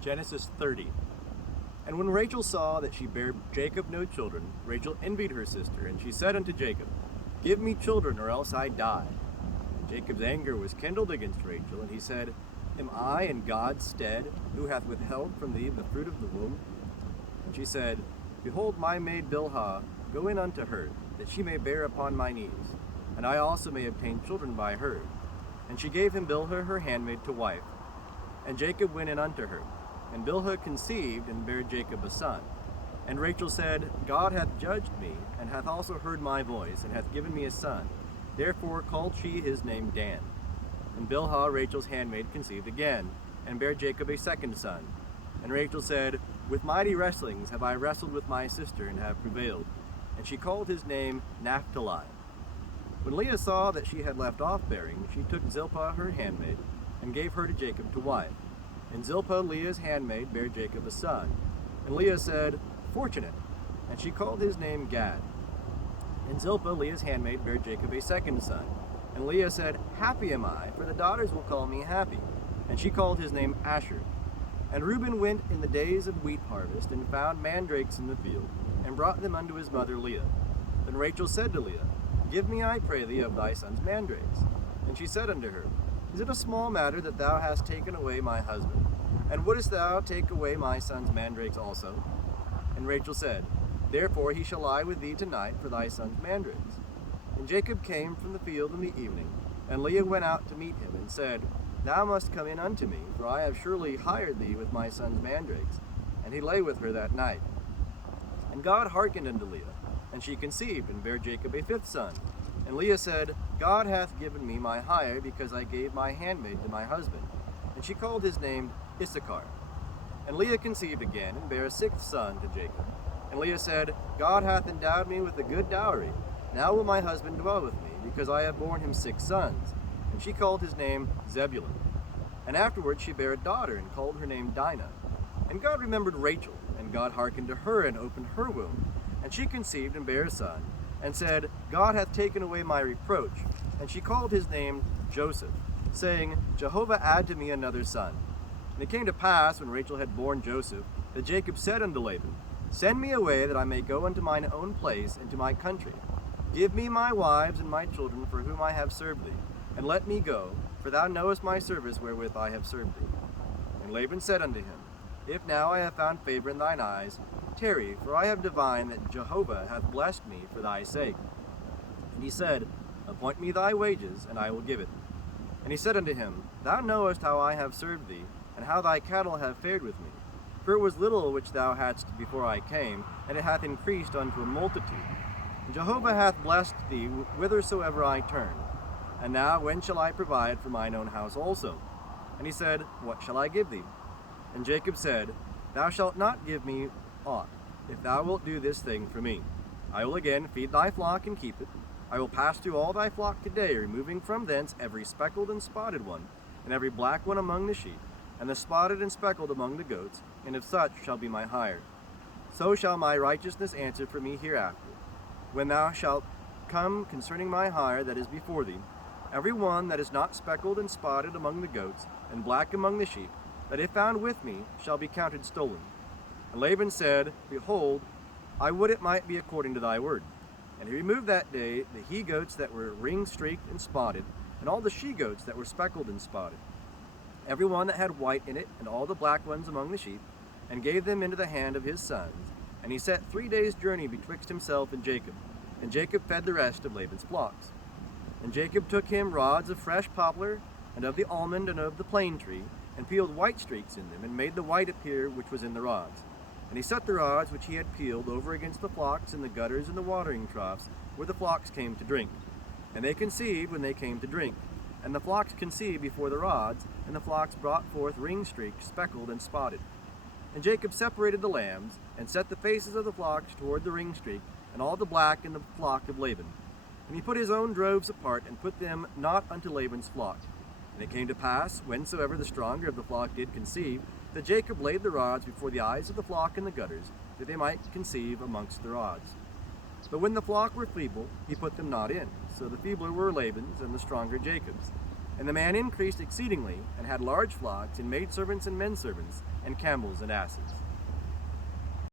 Genesis 30. And when Rachel saw that she bare Jacob no children, Rachel envied her sister, and she said unto Jacob, Give me children, or else I die. And Jacob's anger was kindled against Rachel, and he said, Am I in God's stead, who hath withheld from thee the fruit of the womb? And she said, Behold, my maid Bilhah, go in unto her, that she may bear upon my knees, and I also may obtain children by her. And she gave him Bilhah her handmaid to wife. And Jacob went in unto her. And Bilhah conceived, and bare Jacob a son. And Rachel said, God hath judged me, and hath also heard my voice, and hath given me a son. Therefore called she his name Dan. And Bilhah, Rachel's handmaid, conceived again, and bare Jacob a second son. And Rachel said, With mighty wrestlings have I wrestled with my sister, and have prevailed. And she called his name Naphtali. When Leah saw that she had left off bearing, she took Zilpah her handmaid, and gave her to Jacob to wife. And Zilpah, Leah's handmaid, bare Jacob a son. And Leah said, Fortunate. And she called his name Gad. And Zilpah, Leah's handmaid, bare Jacob a second son. And Leah said, Happy am I, for the daughters will call me happy. And she called his name Asher. And Reuben went in the days of wheat harvest, and found mandrakes in the field, and brought them unto his mother Leah. Then Rachel said to Leah, Give me, I pray thee, of thy son's mandrakes. And she said unto her, Is it a small matter that thou hast taken away my husband? And wouldest thou take away my son's mandrakes also? And Rachel said, Therefore he shall lie with thee tonight for thy son's mandrakes. And Jacob came from the field in the evening, and Leah went out to meet him, and said, Thou must come in unto me, for I have surely hired thee with my son's mandrakes. And he lay with her that night. And God hearkened unto Leah, and she conceived, and bare Jacob a fifth son. And Leah said, God hath given me my hire, because I gave my handmaid to my husband. And she called his name Issachar. And Leah conceived again, and bare a sixth son to Jacob. And Leah said, God hath endowed me with a good dowry. Now will my husband dwell with me, because I have borne him 6 sons. And she called his name Zebulun. And afterward she bare a daughter, and called her name Dinah. And God remembered Rachel, and God hearkened to her, and opened her womb. And she conceived, and bare a son, and said, God hath taken away my reproach. And she called his name Joseph, saying, Jehovah add to me another son. And it came to pass, when Rachel had borne Joseph, that Jacob said unto Laban, Send me away, that I may go unto mine own place, and to my country. Give me my wives and my children, for whom I have served thee, and let me go, for thou knowest my service wherewith I have served thee. And Laban said unto him, If now I have found favor in thine eyes, tarry, for I have divined that Jehovah hath blessed me for thy sake. And he said, Appoint me thy wages, and I will give it. And he said unto him, Thou knowest how I have served thee, and how thy cattle have fared with me. For it was little which thou hadst before I came, and it hath increased unto a multitude. And Jehovah hath blessed thee whithersoever I turn. And now when shall I provide for mine own house also? And he said, What shall I give thee? And Jacob said, Thou shalt not give me aught, if thou wilt do this thing for me. I will again feed thy flock and keep it. I will pass through all thy flock today, removing from thence every speckled and spotted one, and every black one among the sheep, and the spotted and speckled among the goats, and of such shall be my hire. So shall my righteousness answer for me hereafter. When thou shalt come concerning my hire that is before thee, every one that is not speckled and spotted among the goats, and black among the sheep, that if found with me, shall be counted stolen. And Laban said, Behold, I would it might be according to thy word. And he removed that day the he-goats that were ring-streaked and spotted, and all the she-goats that were speckled and spotted, every one that had white in it, and all the black ones among the sheep, and gave them into the hand of his sons. And he set 3 days' journey betwixt himself and Jacob. And Jacob fed the rest of Laban's flocks. And Jacob took him rods of fresh poplar, and of the almond, and of the plane tree, and peeled white streaks in them, and made the white appear which was in the rods. And he set the rods which he had peeled over against the flocks in the gutters and the watering troughs, where the flocks came to drink. And they conceived when they came to drink. And the flocks conceived before the rods, and the flocks brought forth ring-streaked, speckled, and spotted. And Jacob separated the lambs, and set the faces of the flocks toward the ring-streak, and all the black in the flock of Laban. And he put his own droves apart, and put them not unto Laban's flock. And it came to pass, whensoever the stronger of the flock did conceive, that Jacob laid the rods before the eyes of the flock in the gutters, that they might conceive amongst the rods. But when the flock were feeble, he put them not in. So the feebler were Laban's, and the stronger Jacob's. And the man increased exceedingly, and had large flocks, and maidservants and menservants, and camels and asses.